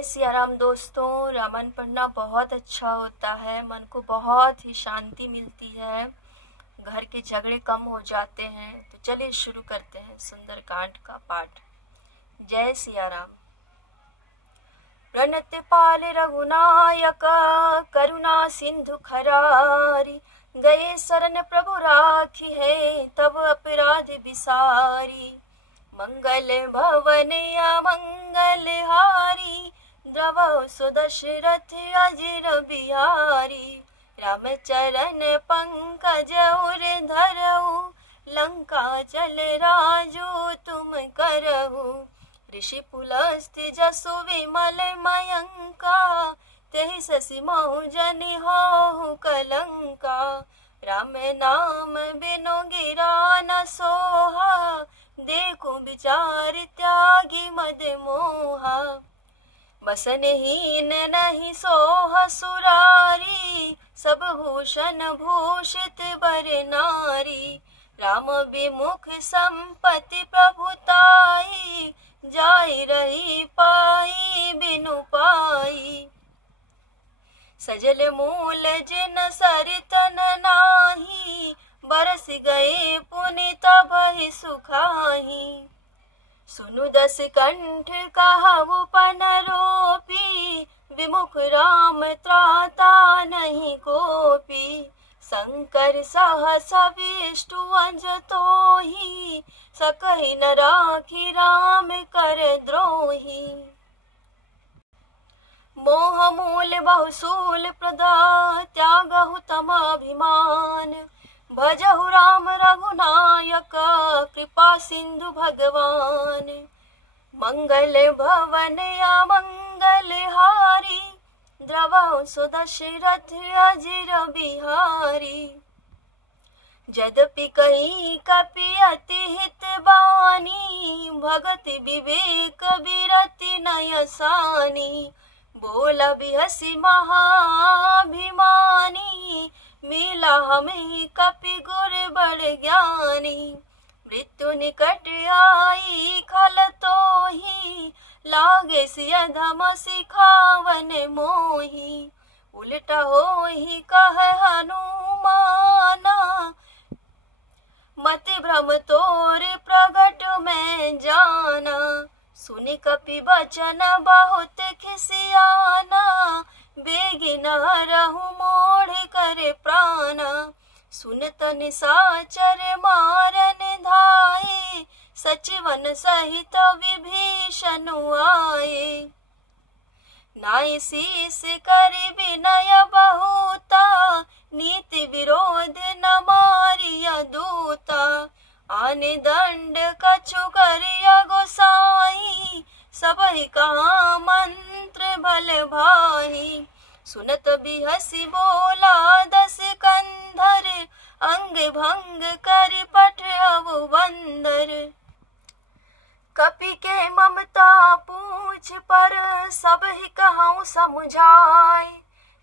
जय सिया राम दोस्तों। रामायण पढ़ना बहुत अच्छा होता है, मन को बहुत ही शांति मिलती है, घर के झगड़े कम हो जाते हैं। तो चलिए शुरू करते हैं सुंदर कांड का पाठ। जय सिया राम। प्रणत पाल रघुनायक करुणा सिंधु खरारी, गए शरण प्रभु राखी है तब अपराध विसारी। मंगल भवन अमंगल हारी, द्रव सुदशरथ अजिर बिहारी। राम चरण पंकज उर धरऊ, लंका चल राजू तुम करहु। ऋषि पुलस्त्य जसु विमल मयंका, तेहि शशि मऊ जनि होहु कलंका। राम नाम बिनु गिरा न सोहा, देखो विचार त्यागी मद मोहा। बसनहीन नहीं सोह सुरारी, सब भूषण भूषित बर नारी। राम विमुख संपत्ति प्रभुताई, जाई रही पाई बिनु पाई। सजल मूल जिन सरितन नाही, बरस गए पुनि तबहि सुखाही। सुनु दस कंठ कहु पन रोपी, विमुख राम त्राता नहीं कोपी। शंकर सहस विष्णु अंज तोहि, सकहि न राखी राम कर द्रोही। मोह मूल बहुसूल प्रदा, त्यागहु तमाभिमान। भजहु राम रघुनायक, कृपा सिंधु भगवान। मंगल भवन अमंगल हारी, द्रवहु सुदशरथ अजिर बिहारी। यद्यपि कही कपि अति हित बानी, भगति विवेक विरति नयसानी। बोला बिहसी महाभिमानी, मिला हमें कपि गुर बड़ ज्ञानी। मृत्यु निकट आई खल तोहि, लागे सिय धम सिखावन मोहि। उलटा होहि कह हनुमाना, मति भ्रम तोर प्रगट में जाना। सुनि कपि बचन बहुत खिसियाना, बेगी न हरहु मोढ़ कर प्राणा। सुनत निशाचर मारन धाये, सचिवन सहित विभीषण आए। नाई शीस कर विनय बहुता, नीति विरोध न मारिय दूता। आने दंड कछु करिय गोसाई, सबहि कहा मंत्र भल भाई। सुनत बिहसी बोला दस कंधर, अंग भंग कर पठरहु बंदर। कपि के ममता पूछ पर, सबहि कहूँ समुझाए।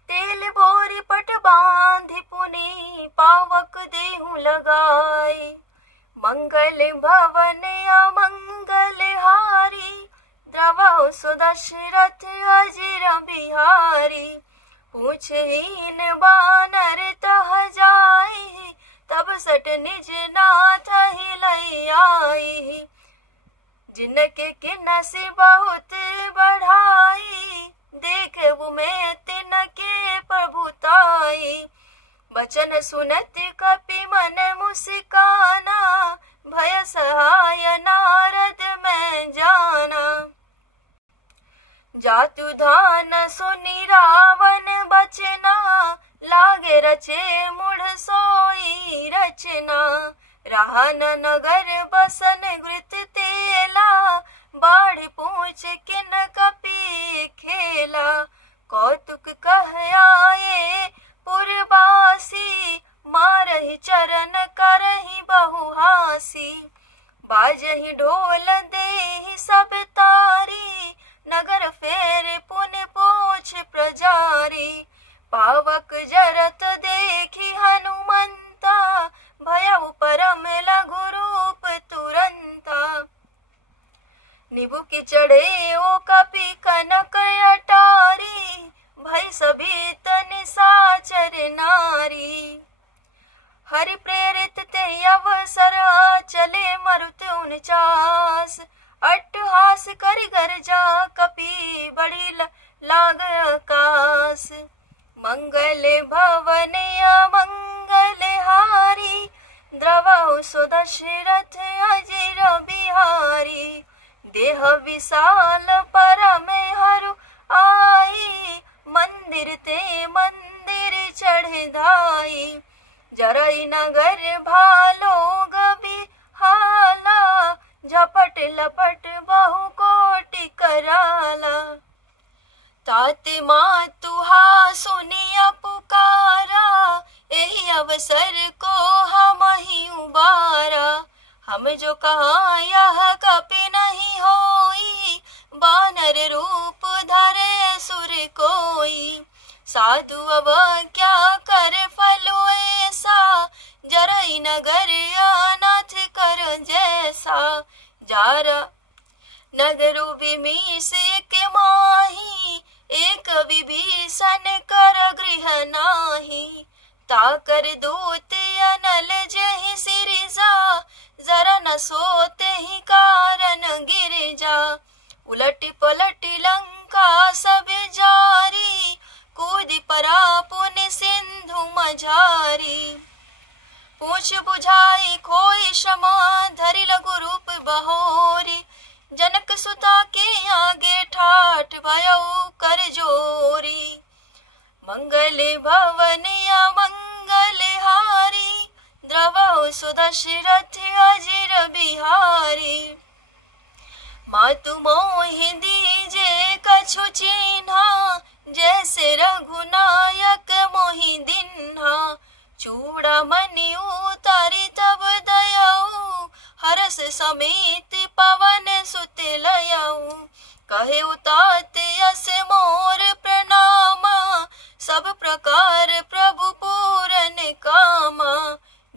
तेल बोरी पट बांधि पुनि, पावक देहु लगाए। मंगल भवन अमंगल हारी, द्रवहु सुदशरथ अजिर बिहारी। पूछहीन बानर तह जाई, तब सट निज नाथ ही लई आई। जिनके किन्नसी बहुत बढ़ाई, देखबु में तिनके प्रभुताई। बचन सुनत कपि मन मुस्काना, भय सहाय नारद में जाना। जातु धान सुनि रावण बचना, लागे रचे मुढ़ सोई रचना। राहन नगर बसन घृत तेला, बाढ़ पूछ किन कपि खेला। कौतुक कह आए पुरवासी, मारहि चरण करहि बहुहासी। बाजहि ढोल देहि सब तारी, नगर फेर पुनि पूछ प्रजारी। पावक जरत देखी हनुमंता, भयउ परम लघु रूप तुरंता। निबु की चढ़े ओ कपि कन सभी तन साचर नारी। हरि प्रेरित ते अवसर चले मरुत 49, अट्टहास कर गर्जा कपि बड़ी लाग आकाश। मंगल भवन अमंगल हारी, द्रवहु सुदशरथ अजिर बिहारी। देह विशाल परम हरु आई, मंदिर ते मंदिर चढ़ धाई। जरई नगर भालो बिहाला, झपट लपट बहु कोटि कराला। ताते मातुहा सुनिया पुकारा, एहि अवसर को हम ही उबारा। हम जो कहा यह कपि नहीं होई, बानर रूप धरे सुर कोई। साधु अब क्या कर फल ऐसा, जरई नगर अनाथ कर जैसा। जारा नगरु विमीश एक माही, एक विभीषण कर गृह नाही। ताकर दूत अनल जहि सिरिजा, जरा न सोते ही कारण गिरिजा। उलट पलट लंका सब जारी, कूद परा पुनि सिंधु मझारी। पूछ बुझाई खोई क्षमा, धरि लघु रूप बहोरी। जनक सुता के आगे ठाठ भयउ कर जोरी। मंगल भवन अमंगल हारी, द्रवहु सुदशरथ अजिर बिहारी। मातु मोहि दीजे कछु चिन्हा, जैसे रघुनायक मोहि दिन्हा। चूड़ामणि उतारी तब दयाऊ, हरस समेत पवन सुत लयाऊ। कहे उतात यस मोर प्रणामा, सब प्रकार प्रभु पूरन कामा।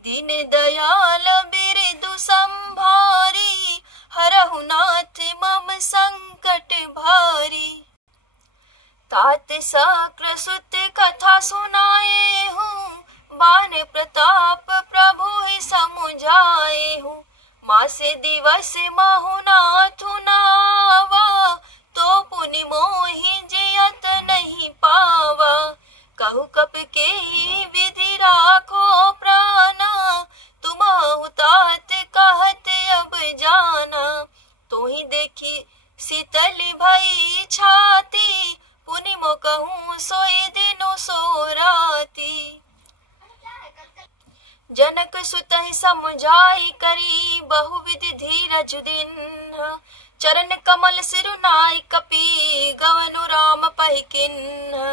दीन दयाल बिरदु संभारी, हरहु नाथ मम संकट भारी। तात सक्र सुत कथा सुनाए हूँ, बान प्रताप प्रभु ही समुझाए हूँ। मासे दिवस महु नाथु नावा, तो पुनि मोहि जियत नहीं पावा। कहु कप के ही विधि राखो प्राणा, तुम तात कहत अब जाना। तो ही देखी शीतल भई छाती, पुनि मो कहूँ सोई दिनो सो राती। जनक सुत ही समुझाई करी, बहुविधि धीरज दीन्हा। चरण कमल सिरुनाई कपि, गवनु राम पहि किन्हा।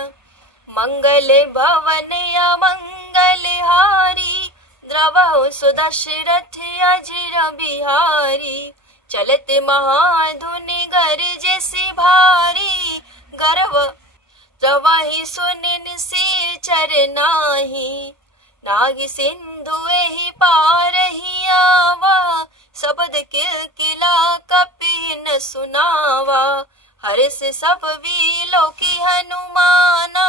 मंगल भवन अमंगल हारी, द्रवहु सुदशरथ अजिर बिहारी। चलत महाधुनि गरजेसि भारी, गर्व तवहि सुनि निशिचर नाही। नागी सिंधु एहि पार ही आवा, शब्द किलकिला कपि न सुनावा। हर्ष सब विलोकी हनुमाना,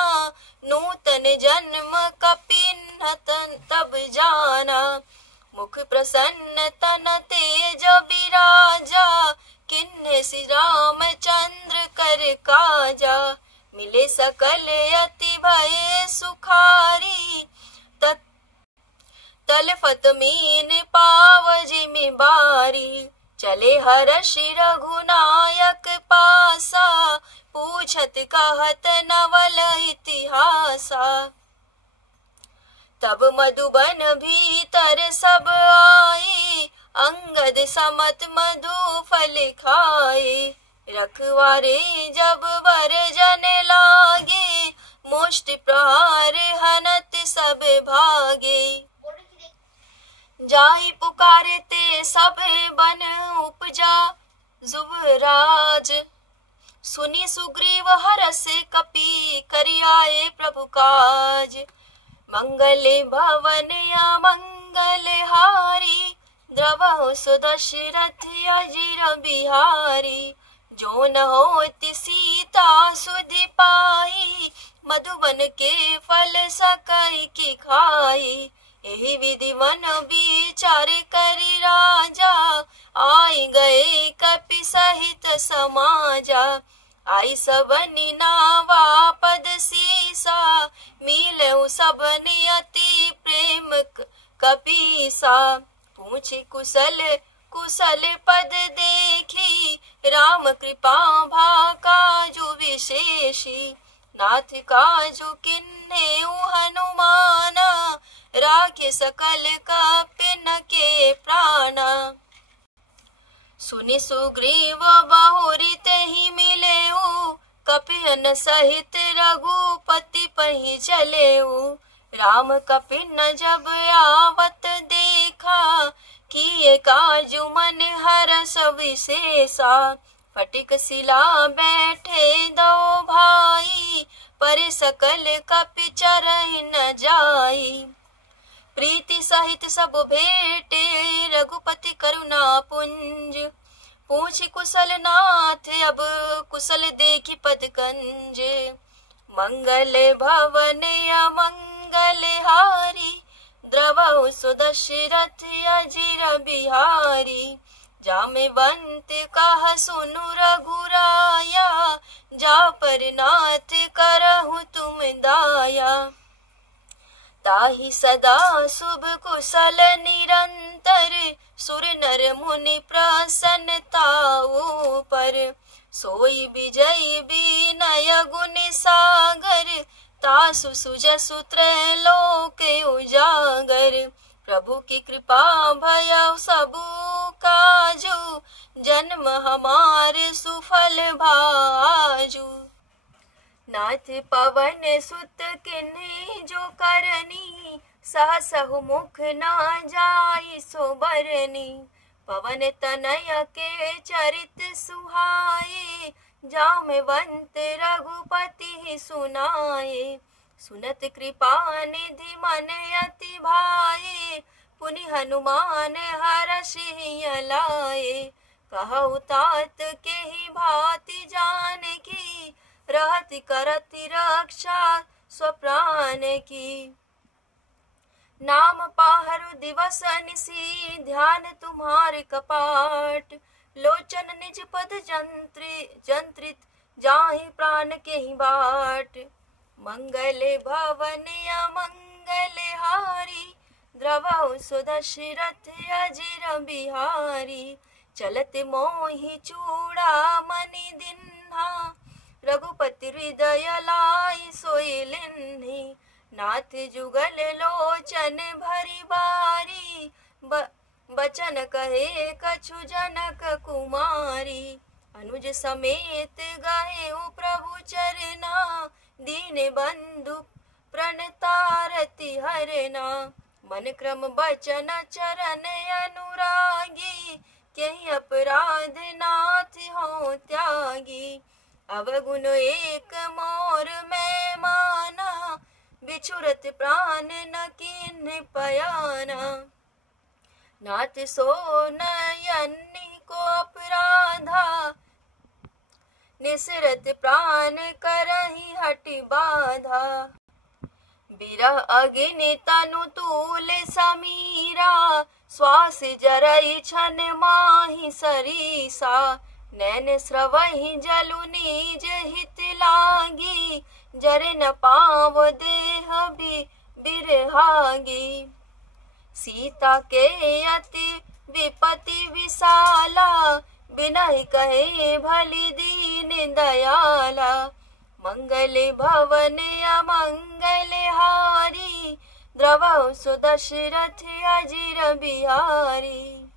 नूतन जन्म कपि न तब जाना। मुख प्रसन्न तन तेज विराजा, किन्हे श्री रामचंद्र कर काजा। मिले सकल अति भय सुखारी, तलफत मीन पाव जिमि बारी। चले हर्षि रघुनायक पासा, पूछत कहत नवल इतिहासा। तब मधुबन भीतर सब आई, अंगद समत मधु फल खाए। रखवारे जब वर जन लागे, मुष्टि प्रहार हनत सब भागे। जाहि पुकारे ते सब बन उपजा, जुबराज सुनी सुग्रीव हरस कपि, करियाए प्रभु काज। मंगल भवन अमंगल हारी, द्रवहु सुदशरथ अजिर बिहारी। जो न होति सीता सुधि पाई, मधुबन के फल सकई की खाई। एहि विधि मन विचार करि राजा, आई गए कपि सहित समाजा। आई सबनि नावा पद सीसा, मिलऊ सबनि अति प्रेम कपीसा। पूछे कुशल कुशल पद देखी, राम कृपा भा काजु विशेषी। नाथ काजु किन्हे हनुमाना, राखे सकल कपिन के प्राणा। सुनि सुग्रीव बहुरी तेहि मिलेऊ, कपिन सहित रघुपति पहि चलेऊ। राम कपिन जब आवत देखा, किए काजु मन हरष विशेषा। फटिक शिला बैठे दो भाई, पर सकल कपि चरहि न जाई। प्रीति सहित सब भेटे, रघुपति करुणा पुंज। पूछी कुशल नाथ, अब कुशल देखी पद कंज। मंगल भवन अमंगल हारी, द्रवहु सुदशरथ अजिर बिहारी। जामेवंत कह सुनु रघुराया, जा पर नाथ करहु तुम दाया। ताहि सदा शुभ कुशल निरंतर, सुर नर मुनि प्रसन्नताऊ पर। सोई विजय विनय गुण सागर, तासु सुजसु त्रैलोक उजागर। प्रभु की कृपा भयउ सबु काजू, जन्म हमारे सुफल भाजू। नाथ पवन सुत किन्हीं जो करनी, सहसहु मुख ना जाई सो बरनी। पवन तनय के चरित सुहाए, जामेवंत रघुपति सुनाए। सुनत कृपा निधि मन अति भाए, पुनि हनुमान हरषि लाए। कहु तात के ही भांति जानकी, रहति करति रक्षा स्वप्राण की। नाम पाहरु दिवस निसी, ध्यान तुम्हारे कपाट। लोचन निज पद जंत्रित, जाहि प्राण के ही बाट। मंगल भवन अमंगल हारी, द्रवहु सुदशरथ अजिर बिहारी। चलत मोहि चूड़ामणि दिन्हा, रघुपति हृदय लाई सोई लिन्हि। नाथ जुगल लोचन भरी बारी, बचन कहे कछु जनक कुमारी। अनुज समेत गए प्रभु चरना, दीन बंधु प्रणतारति हरना। मन क्रम बचन चरण अनुरागी, केहि अपराध नाथ हो त्यागी। अवगुण एक मोर मैं माना, बिछुरत प्राण न किन्हि पयाना। नाथ सो नयनि को अपराधा, निसरत प्राण करहि हटि बाधा। बिरह अग्नि तनु तूल समीरा, श्वास जरई छन माहि सरीसा। नैन स्रवहि जलु निज हित लागी, जरे न पाव देह बिरहागी। सीता के अति विपति विशाला, बिनहि कहे भली दीन दयाला। मंगल भवन अमंगल हारी, द्रवहु सुदशरथ अजिर बिहारी।